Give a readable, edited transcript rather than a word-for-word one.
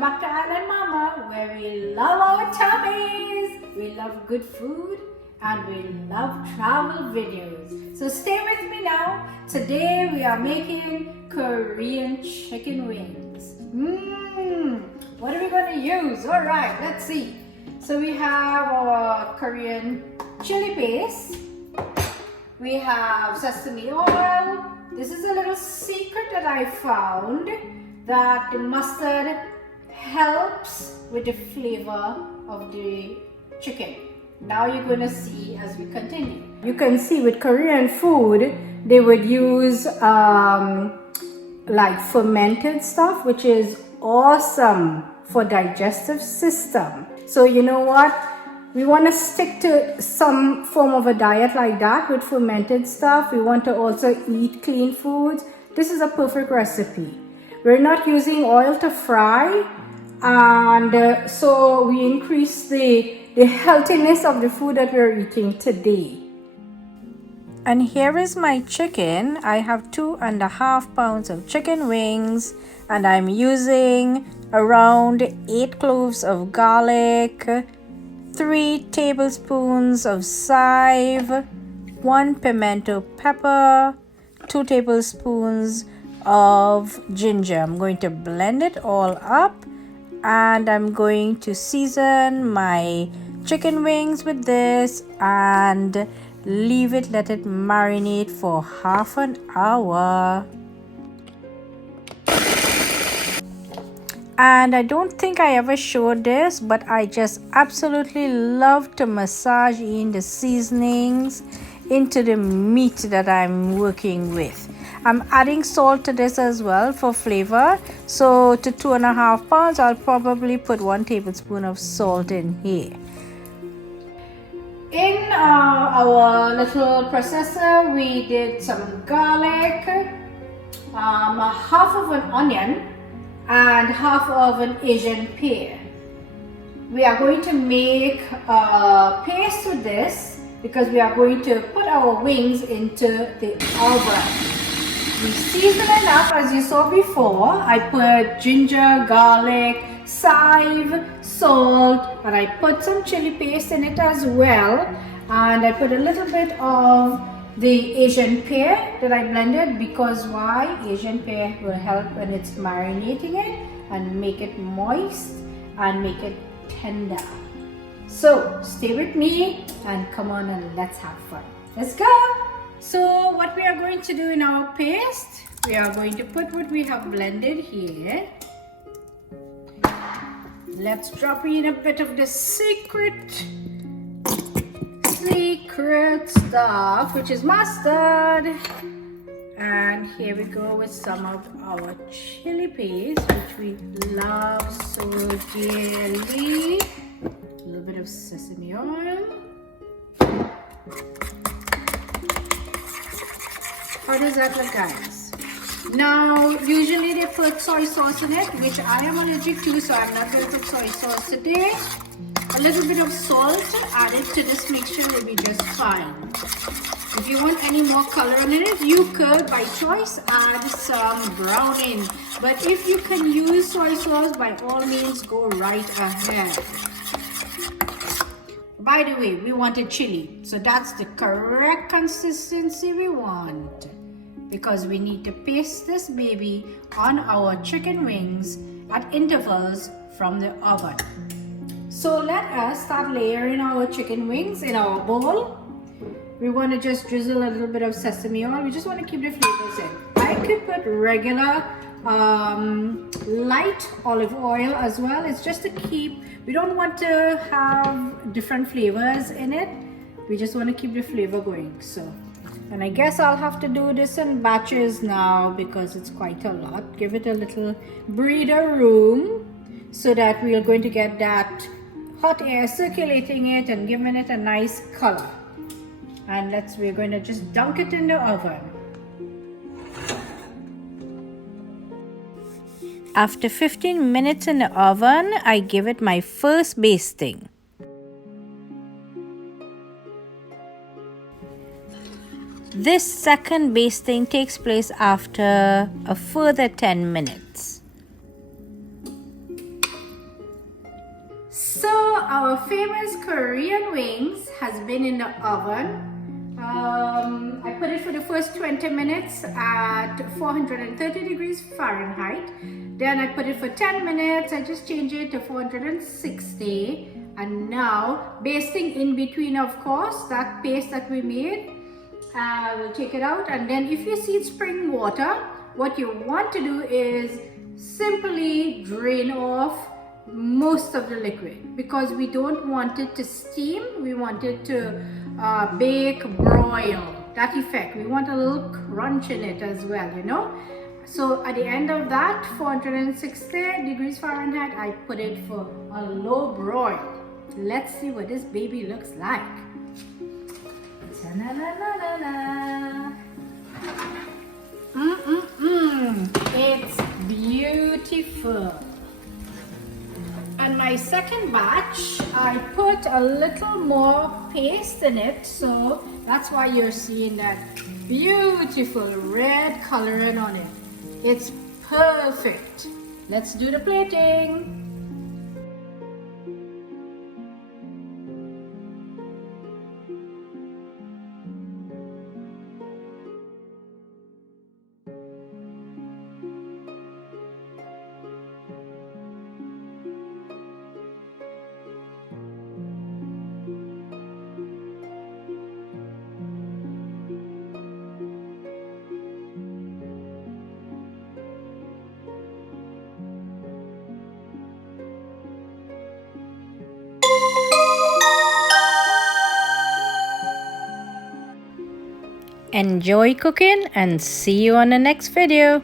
Welcome back to Island Mama, where we love our tummies, we love good food, and we love travel videos. So stay with me now. Today we are making Korean chicken wings. What are we going to use? Alright, let's see. So we have our Korean chili paste. We have sesame oil. This is a little secret that I found, that the mustard helps with the flavor of the chicken. Now you're going to see as we continue. You can see with Korean food, they would use like fermented stuff, which is awesome for digestive system. So you know what? We want to stick to some form of a diet like that with fermented stuff. We want to also eat clean foods. This is a perfect recipe. We're not using oil to fry, and so we increase the healthiness of the food that we're eating today. And here is my chicken. I have 2.5 pounds of chicken wings, and I'm using around 8 cloves of garlic, 3 tablespoons of chive, 1 pimento pepper, 2 tablespoons of ginger. I'm going to blend it all up, and I'm going to season my chicken wings with this and let it marinate for half an hour. And I don't think I ever showed this, but I just absolutely love to massage in the seasonings into the meat that I'm working with. I'm adding salt to this as well for flavor. So to 2.5 pounds, I'll probably put 1 tablespoon of salt in here. In our little processor, we did some garlic, half of an onion, and half of an Asian pear. We are going to make a paste with this because we are going to put our wings into the oven. We season it up as you saw before. I put ginger, garlic, chive, salt, and I put some chili paste in it as well. And I put a little bit of the Asian pear that I blended, because why? Asian pear will help when it's marinating it and make it moist and make it tender. So stay with me and come on and let's have fun. Let's go! So what we are going to do in our paste, we are going to put what we have blended here. Let's drop in a bit of the secret stuff, which is mustard. And here we go with some of our chili paste, which we love so dearly. A little bit of sesame oil. How does that look, guys? Now, usually they put soy sauce in it, which I am allergic to, so I'm not going to put soy sauce today. A little bit of salt added to this mixture will be just fine. If you want any more color in it, you could, by choice, add some browning. But if you can use soy sauce, by all means, go right ahead. By the way, we wanted chili, so that's the correct consistency we want, because we need to paste this baby on our chicken wings at intervals from the oven. So let us start layering our chicken wings in our bowl. We want to just drizzle a little bit of sesame oil. We just want to keep the flavors in. I could put regular light olive oil as well. It's just to keep, we don't want to have different flavors in it. We just want to keep the flavor going. So, and I guess I'll have to do this in batches now because it's quite a lot. Give it a little breather room so that we are going to get that hot air circulating it and giving it a nice color. And we're going to just dunk it in the oven. After 15 minutes in the oven, I give it my first basting. This second basting takes place after a further 10 minutes. our famous Korean wings has been in the oven. I put it for the first 20 minutes at 430 degrees Fahrenheit. Then I put it for 10 minutes. I just changed it to 460. And now, basting in between, of course, that paste that we made. We'll take it out. And then if you see spring water, what you want to do is simply drain off most of the liquid, because we don't want it to steam. We want it to bake, broil, that effect. We want a little crunch in it as well, you know. So at the end of that 460 degrees Fahrenheit, I put it for a low broil. Let's see what this baby looks like. Ta-na-na-na-na-na. It's beautiful. And my second batch, I put a little more paste in it, so that's why you're seeing that beautiful red coloring on it. It's perfect. Let's do the plating. Enjoy cooking and see you on the next video.